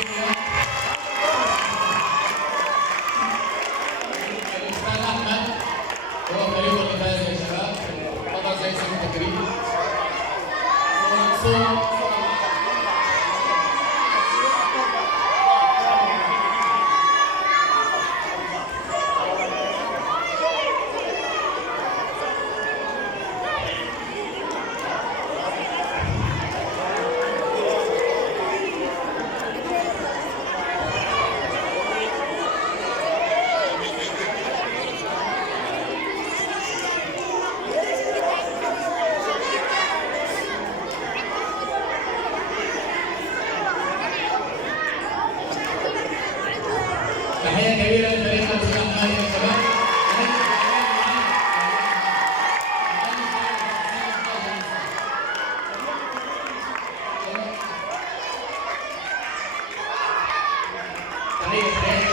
الأستاذ أحمد هو الفريق اللي فاز يا شباب، تفضل زي سامي التكريم. تحية كبيرة لفريق الأستاذ أحمد يا شباب. تحية